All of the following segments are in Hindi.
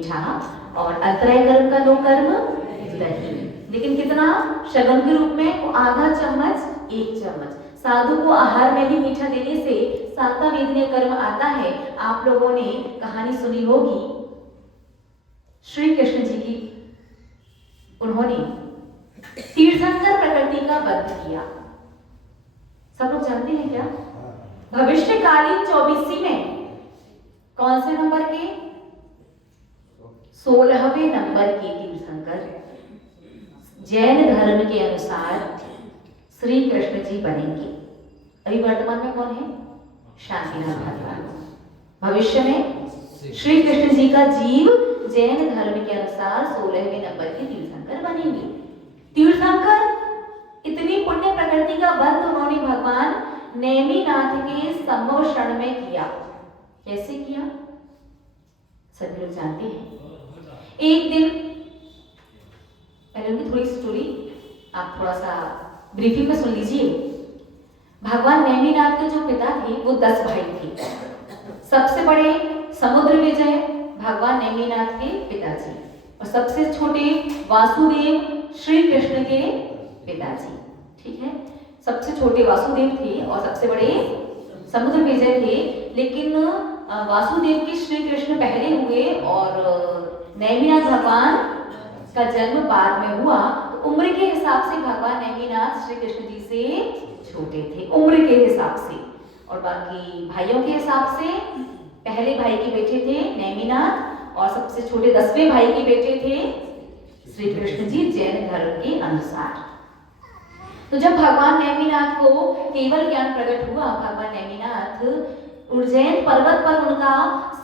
मीठा और अत्रय कर्म का दो कर्म दही, लेकिन कितना शगुन के रूप में? वो आधा चम्मच, एक चम्मच। साधु को आहार में भी मीठा देने से सातवां वेदनीय कर्म आता है। आप लोगों ने कहानी सुनी होगी श्री कृष्ण जी की। उन्होंने तीर्थंकर प्रकृति का वध किया। सब लोग जानते हैं क्या? भविष्यकालीन 24वीं में कौन से नंबर के? 16वें नंबर के तीर्थंकर जैन धर्म के अनुसार श्री कृष्ण जी बनेंगे। अभी वर्तमान में कौन है? शांतिनाथ भगवान। भविष्य में श्री कृष्ण जी का जीव जैन धर्म के अनुसार 16वें नंबर के तीर्थंकर बनेंगे। तीर्थंकर इतनी पुण्य प्रकृति का बंध उन्होंने भगवान नेमिनाथ के संभव क्षण में किया। कैसे किया? सभी लोग जानते हैं। एक दिन पहले उनकी थोड़ी स्टोरी आप थोड़ा सा ब्रीफिंग में सुन लीजिए। भगवान नेमिनाथ के जो पिता थे वो 10 भाई थे। सबसे बड़े समुद्र विजय भगवान नेमिनाथ के पिताजी, और सबसे छोटे वासुदेव श्री कृष्ण के पिताजी। ठीक है, सबसे छोटे वासुदेव थे और सबसे बड़े समुद्र विजय थे। लेकिन वासुदेव के श्री कृष्ण पहले हुए और नेमिनाथ भगवान का जन्म बाद में हुआ। तो उम्र के हिसाब से भगवान नेमिनाथ श्री कृष्ण जी से छोटे थे, उम्र के हिसाब से। और बाकी भाइयों के हिसाब से पहले भाई के बेटे थे नेमिनाथ और सबसे छोटे 10वें भाई के बेटे थे श्री कृष्ण जी जैन धर्म के अनुसार। तो जब भगवान नेमिनाथ को केवल ज्ञान प्रकट हुआ, भगवान नेमिनाथ उज्जैन पर्वत पर उनका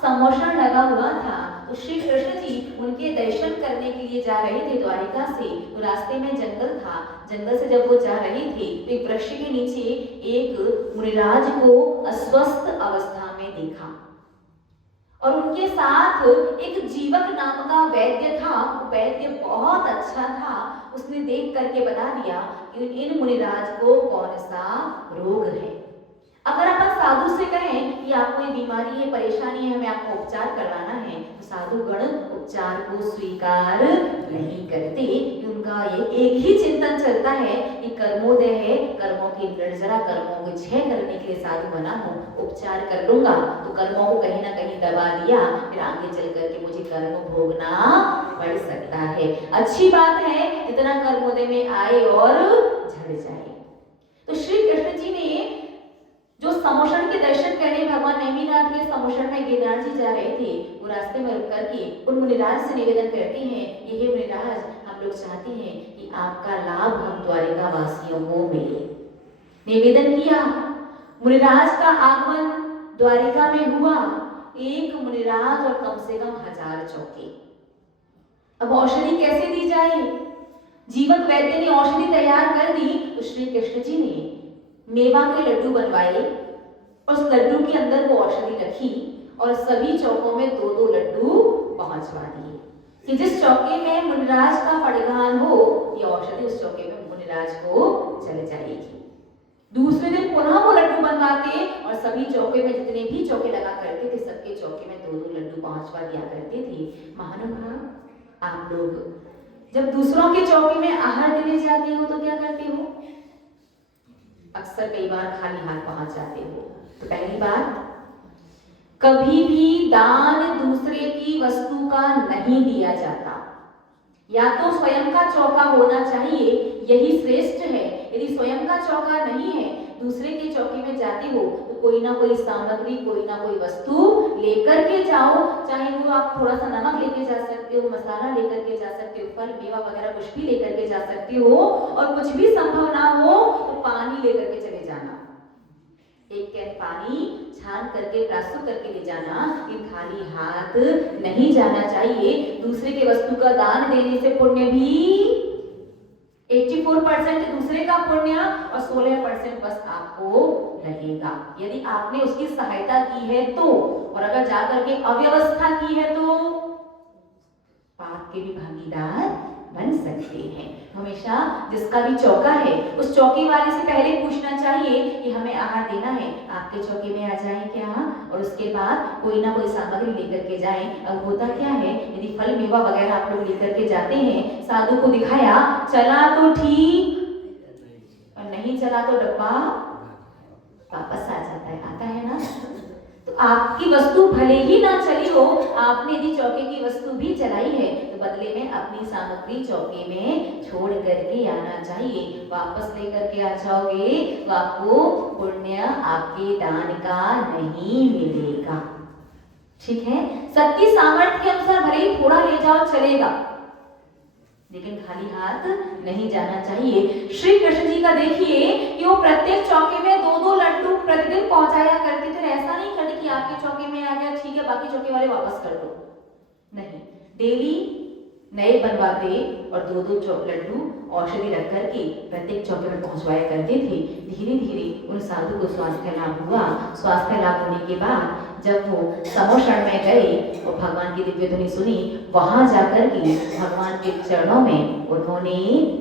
सम्मोषण लगा हुआ था। तो श्री कृष्ण जी उनके दर्शन करने के लिए जा रहे थे द्वारिका से। तो रास्ते में जंगल था, जंगल से जब वो जा रहे थे तो एक वृक्ष के नीचे एक मुनिराज को अस्वस्थ अवस्था में देखा और उनके साथ एक जीवक नाम का वैद्य था। वैद्य बहुत अच्छा था। उसने देख करके बता दिया कि इन मुनिराज को कौन सा रोग है। अगर अपन साधु से कहें कि आपको ये बीमारी है, परेशानी है, हमें आपको उपचार करवाना है, तो साधु गण उपचार को स्वीकार नहीं करते। उनका ये एक ही चिंतन चलता है कि कर्मोदय है, कर्मों की निर्जरा, कर्मों को क्षय करने के लिए साधु बना हूं, उपचार कर लूंगा तो कर्मों को कहीं ना कहीं दबा दिया, फिर आगे चल करके मुझे कर्म भोगना पड़ सकता है। अच्छी बात है इतना कर्मोदय में आए और झड़ जाए। तो श्री कृष्ण जी ने जो सम्मोषण के दर्शन करने भगवान नेमिनाथ के सम्मोषण में गिरनार जी जा रहे थे, वो रास्ते में रुक करके उन मुनिराज से निवेदन करते हैं, ये मुनिराज हम लोग चाहते हैं कि आपका लाभ हम द्वारिका वासियों को मिले। निवेदन किया। मुनिराज का आगमन द्वारिका में हुआ। एक मुनिराज और कम से कम 1000 चौके। अब औषधि कैसे दी जाए? जीवक वैद्य ने औषधि तैयार कर दी। तो श्री कृष्ण जी ने मेवा के लड्डू बनवाए, उस लड्डू के अंदर वो औषधि रखी और सभी चौकों में 2-2 लड्डू पहुंचवा दिए कि जिस चौके में मुनिराज का पड़गान हो, ये औषधि उस चौके में मुनिराज को चले जाएगी। दूसरे दिन पुनः वो लड्डू बनवाते और सभी चौके में जितने भी चौके लगा करते थे, सबके चौके में 2-2 लड्डू पहुंचवा दिया करते थे। महानुभाव, आप लोग जब दूसरों के चौके में आहार देने जाते हो तो क्या करते हो? अक्सर कई बार खाली हाथ पहुंच जाते हो। तो पहली बात, कभी भी दान दूसरे की वस्तु का नहीं दिया जाता। या तो स्वयं का चौका होना चाहिए, यही श्रेष्ठ है। यदि स्वयं का चौका नहीं है, दूसरे के चौके में जाते हो तो कोई ना कोई सामग्री, कोई ना कोई वस्तु लेकर के जाओ। चाहे वो आप थोड़ा सा नमक लेके जा सकते हो, मसाला लेकर के जा सकते हो, फल मेवा वगैरह कुछ भी लेकर के जा सकते हो, और कुछ भी संभव ना हो तो पानी लेकर के चले जाना। एक कैन पानी छान करके प्रस्तुत करके ले जाना। इन खाली हाथ नहीं जाना चाहिए। दूसरे के वस्तु का दान देने से पुण्य भी 84% दूसरे का पुण्य और 16% बस आपको रहेगा, यदि आपने उसकी सहायता की है तो। और अगर जाकर के अव्यवस्था की है तो पाप के भी भागीदार बन सकते हैं। हमेशा जिसका भी चौका है उस चौके वाले से पहले पूछना चाहिए कि हमें आहार देना है, आपके चौके में आ जाए क्या, और उसके बाद कोई ना कोई सामग्री लेकर के जाए। अब होता क्या है, यदि फल मेवा वगैरह आप लोग लेकर के जाते हैं, साधु को दिखाया, चला तो ठीक और नहीं चला तो डब्बा वापस आ जाता है, आता है ना। तो आपकी वस्तु भले ही ना चली हो, आपने यदि चौके की वस्तु भी चलाई है तो बदले में अपनी सामग्री चौके में छोड़ करके आना चाहिए। वापस लेकर के आ जाओगे तो आपको पुण्य आपके दान का नहीं मिलेगा। ठीक है, सबकी सामर्थ्य के अनुसार भले ही थोड़ा ले जाओ चलेगा, लेकिन खाली हाथ नहीं जाना चाहिए। श्री कृष्ण जी का देखिए कि वो प्रत्येक चौके में 2-2 लड्डू प्रतिदिन पहुंचाया करते थे। ऐसा नहीं करते कि आपके चौके में आ गया ठीक है, बाकी चौके वाले वापस कर दो, नहीं, डेली नए बनवाते और 2-2 लड्डू औषधि रख करके प्रत्येक चौके में पहुंचवाया करते थे। धीरे धीरे उन साधु को स्वास्थ्य लाभ हुआ। स्वास्थ्य लाभ होने के बाद जब वो समोषण में गए और भगवान की दिव्य ध्वनि सुनी, वहां जाकर के भगवान के चरणों में उन्होंने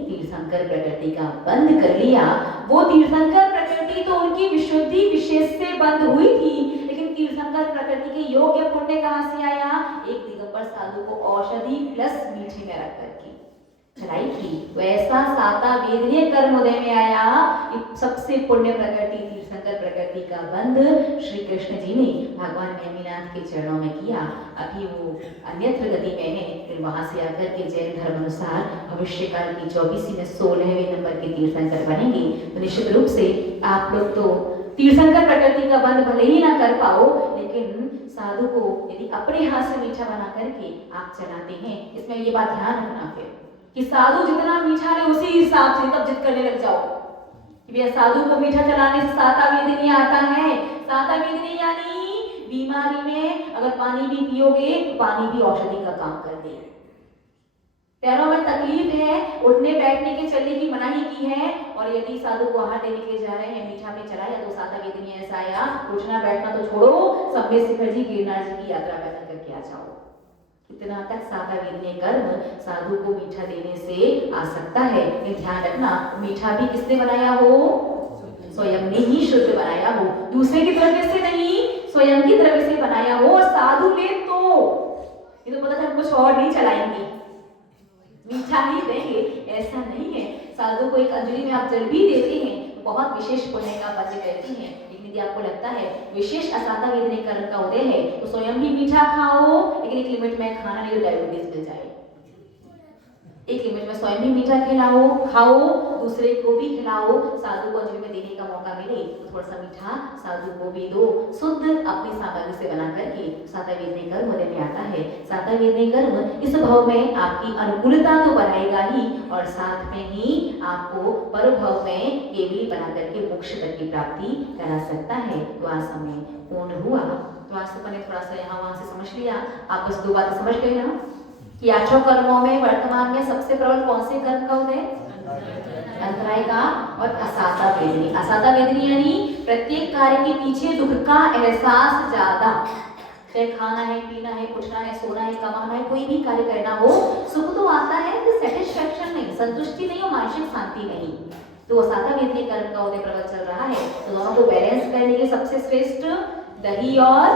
तीर्थंकर प्रकृति का बंद कर लिया। वो तीर्थंकर प्रकृति तो उनकी विशुद्धि विशेष से बंद हुई थी, लेकिन तीर्थंकर प्रकृति के योग्य पुण्य कहां से आया, एक दिगंबर साधु को औषधि प्लस मीठे में रख करके चलाई थी। वैसा साता वेदनीय कर्म उदय में आया कि सबसे पुण्य प्रकृति तीर्थंकर प्रकृति का बंध श्री कृष्ण जी ने भगवान नेमिनाथ के चरणों में किया। अभी वो अन्यत्र गति में है, फिर वहां से आकर के जैन धर्म अनुसार भविष्य काल की 24वीं में 16वें नंबर के तीर्थंकर बनेंगे। तो निश्चित रूप से आप लोग तो तीर्थंकर प्रकृति का बंध भले ही ना कर पाओ, लेकिन साधु को यदि अपने हाथ से मीठा बना करके आप चलाते हैं, इसमें ये बात ध्यान रखना फिर कि साधु जितना मीठा ले उसी हिसाब से तब जिद करने लग जाओ कि भैया साधु को मीठा चलाने से साता वेदनी आता है। साता वेदनी यानी बीमारी में अगर पानी भी पियोगे तो पानी भी औषधि का काम कर दे। पैरों में तकलीफ है, उठने बैठने के चलने की मनाही की है, और यदि साधु को आहार देने के लिए जा रहे हैं, मीठा में चलाया तो साता वेदनी ऐसा आया, उठना बैठना तो छोड़ो, संबे शिखर जी गिरनार जी की यात्रा पैदल करके आ जाओ। इतना तक साता वेदनीय कर्म साधु को मीठा देने से आ सकता है। लेकिन ध्यान रखना, मीठा भी किसने बनाया हो, स्वयं ने ही शुद्ध बनाया हो, दूसरे की द्रव्य से नहीं, स्वयं की द्रव्य से बनाया हो। और साधु ले तो ये तो पता था कुछ और नहीं चलाएंगे, मीठा ही देंगे, ऐसा नहीं है। साधु को एक अंजलि में आप जल भी देते हैं तो बहुत विशेष पुण्य का पद करती हैं। लेकिन यदि आपको लगता है विशेष असाता वेदनीय कर्म का उदय है तो स्वयं भी मीठा खाओ, लेकिन एक लिमिट में खाना, नहीं तो डायबिटीज मिल जाए। एक लिमिट में स्वयं भी मीठा खिलाओ, खाओ, दूसरे को भी खिलाओ। साधु को अंजलि में देने का मौका मिले तो थोड़ा सा मीठा साधु को भी दो, शुद्ध अपनी सामग्री से बना करके। साता वेदनीय कर्म होने में आता है। साता वेदनीय कर्म इस भाव में आपकी अनुकूलता तो बनाएगा ही, और साथ में ही आपको पर भाव में केवली बना करके मोक्ष तक की प्राप्ति करा सकता है। तो आज समय पूर्ण हुआ। तो आज अपन ने थोड़ा सा यहाँ वहां से समझ लिया। आप बस 2 बातें समझ गए ना कि 8 कर्मों में वर्तमान में सबसे प्रबल कौन से कर्म का उदय, अंतराय का और असाता वेदनी। असाता वेदनी यानी प्रत्येक कार्य के पीछे दुख का एहसास ज्यादा, चाहे खाना है, पीना है, उठना है, सोना है, कमाना है, कोई भी कार्य करना हो, सुख तो आता है, तो सेटिस्फेक्शन नहीं, संतुष्टि नहीं और मानसिक शांति नहीं। तो असाता वेदनी कर्म का उदय प्रबल चल रहा है। तो दोनों को बैलेंस करने के सबसे श्रेष्ठ दही और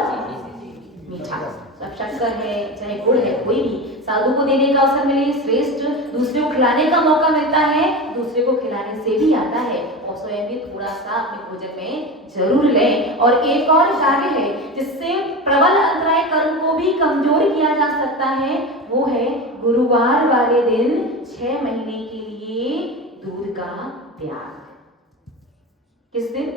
मीठा, सब शक्कर है चाहे गुड़ है, कोई भी साधु को देने का अवसर मिले श्रेष्ठ, दूसरे को खिलाने का मौका मिलता है, दूसरे को खिलाने से भी आता है, और स्वयं भी थोड़ा सा अपने भोजन में जरूर लें। और एक और कार्य है जिससे प्रबल अंतराय कर्म को भी कमजोर किया जा सकता है, वो है गुरुवार वाले दिन 6 महीने के लिए दूध का त्याग। किस दिन?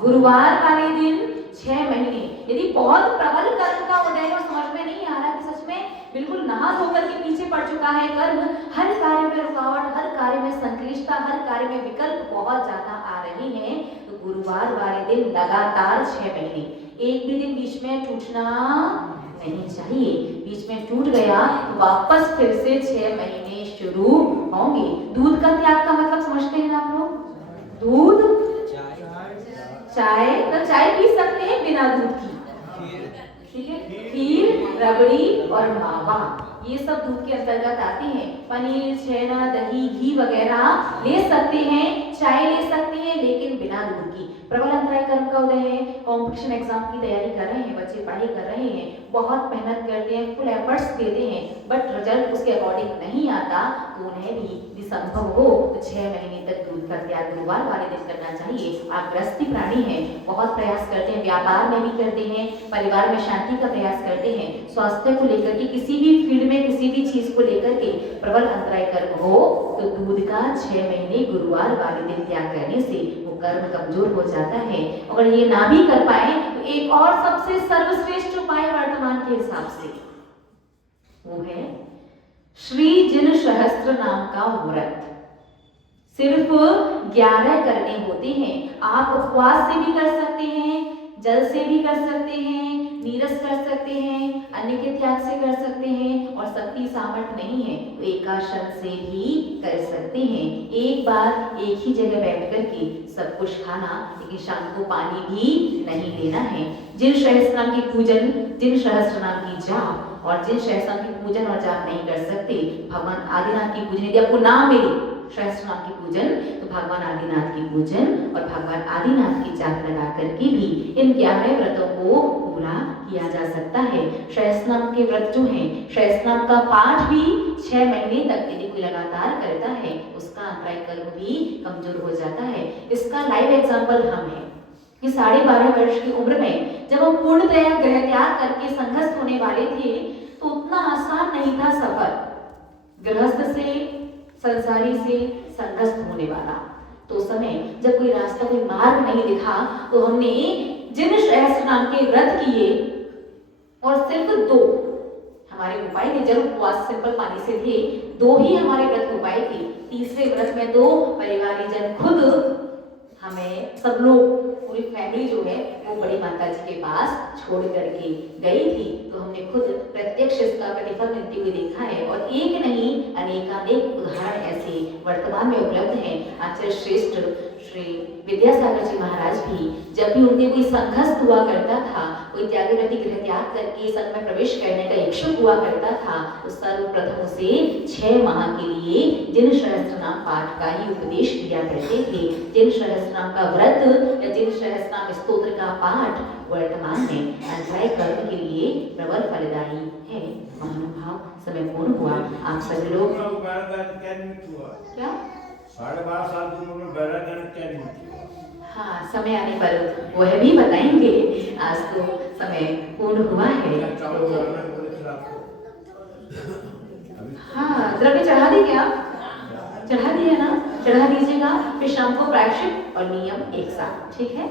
गुरुवार वाले दिन 6 महीने। यदि बहुत प्रबल कर्म का उदय और समझ में नहीं आ रहा कि सच में बिल्कुल नहा धोकर के पीछे पड़ चुका है कर्म, हर कार्य में रुकावट, हर कार्य में संक्लिष्टता, हर कार्य में विकल्प बहुत ज्यादा आ रहे हैं, तो गुरुवार वाले दिन लगातार 6 महीने, एक भी दिन बीच में टूटना नहीं चाहिए। बीच में टूट गया तो वापस फिर से 6 महीने शुरू होंगे। दूध का त्याग का मतलब समझते हैं ना आप लोग? दूध, चाय, तो चाय पी सकते हैं बिना दूध की, ठीक है, खीर, रबड़ी और मावा ये सब दूध के अंतर्गत आते हैं। पनीर, छेना, दही, घी वगैरह ले सकते हैं, चाय ले सकते हैं, लेकिन बिना दूध की। प्रबल अंतराय कर्म का उदय है, कॉम्पिटिशन एग्जाम की तैयारी कर रहे हैं, बच्चे पढ़ाई कर रहे हैं, बहुत मेहनत करते हैं, फुल एफर्ट्स देते हैं, बट रिजल्ट उसके अकॉर्डिंग नहीं आता, तो उन्हें भी यदि संभव हो तो 6 महीने तक दूध का त्याग गुरुवार वाले दिन करना चाहिए। आप गृहस्थी प्राणी हैं, बहुत प्रयास करते हैं, व्यापार में भी करते हैं, परिवार में शांति का प्रयास करते हैं, स्वास्थ्य को लेकर के किसी भी फील्ड में किसी भी चीज को लेकर के प्रबल अंतराय कर्म हो तो दूध का 6 महीने गुरुवार वाले दिन त्याग करने से वो कर्म कमजोर हो जाता है। अगर ये ना भी कर पाए तो एक और सबसे सर्वश्रेष्ठ उपाय वर्तमान के हिसाब से वो है श्री जिन सहस्त्र नाम का व्रत। सिर्फ 11 करने होते हैं। आप उपवास से भी कर सकते हैं, जल से भी कर सकते हैं, नीरस कर सकते हैं, अन्न के त्याग से कर सकते हैं, और शक्ति सामर्थ्य नहीं है तो एकासन से भी कर सकते हैं। एक बार एक ही जगह बैठ करके सब कुछ खाना, लेकिन शाम को पानी भी नहीं लेना है। जिन सहस्त्र नाम की पूजन, जिन सहस्त्र नाम की जाप और जिन सहस्त्र नाम की पूजन और जाप नहीं कर सकते, भगवान आदिनाथ की पूजन, यदि आपको नाम मिले सहस्त्र नाम की पूजन तो भगवान आदिनाथ की पूजन और भगवान आदिनाथ की जाप लगा करके भी इन 11 व्रतों को पूरा किया जा सकता है। सहस्त्र नाम के व्रत जो हैं, सहस्त्र नाम का पाठ भी 6 महीने तक यदि कोई लगातार करता है उसका अंतराय कर्म भी कमजोर हो जाता है। इसका लाइव एग्जाम्पल हम हैं कि 12.5 वर्ष की उम्र में जब हम पूर्णतया गृह त्याग करके संघस्थ होने वाले थे तो उतना आसान नहीं था सफर गृहस्थ से संसारी से संघस्थ होने वाला। तो समय जब कोई रास्ता, कोई मार्ग नहीं दिखा तो हमने जिन सहस्त्र नाम के व्रत किए और सिर्फ 2 हमारे उपाय थे। जब उपवास सिंपल पानी से थे, 2 ही हमारे व्रत उपाय थे। तीसरे व्रत में तो परिवारजन खुद हमें सब लोग, पूरी फैमिली जो है वो बड़ी माता जी के पास छोड़ करके गई थी, तो हमने खुद प्रत्यक्ष इसका प्रतिफल मिलते हुए देखा है। और एक नहीं अनेकानेक उदाहरण ऐसे वर्तमान में उपलब्ध हैं। आचार्य श्रेष्ठ श्री विद्यासागर जी महाराज भी जब भी उनके कोई संघस्थ हुआ करता था, कोई त्यागव्रती गृह त्याग करके संघ में प्रवेश करने का इच्छुक हुआ करता था, तो सर्वप्रथम उसे 6 माह के लिए जिन सहस्त्र नाम पाठ का ही उपदेश दिया करते थे। जिन सहस्त्र नाम का व्रत या जिन सहस्त्र नाम स्तोत्र का पाठ वर्तमान में अंतराय कर्म के लिए प्रबल फलदायी है। महानुभाव, समय पूर्ण हुआ। आप सभी लोग क्या 12.5 साल की उम्र में बैरागन क्या नहीं हुआ? हाँ, समय आने पर वह भी बताएंगे। आज तो समय पूर्ण हुआ है। हाँ, द्रव्य चढ़ा दी क्या? चढ़ा दिया ना, चढ़ा दीजिएगा। फिर शाम को प्रायश्चित और नियम एक साथ, ठीक है।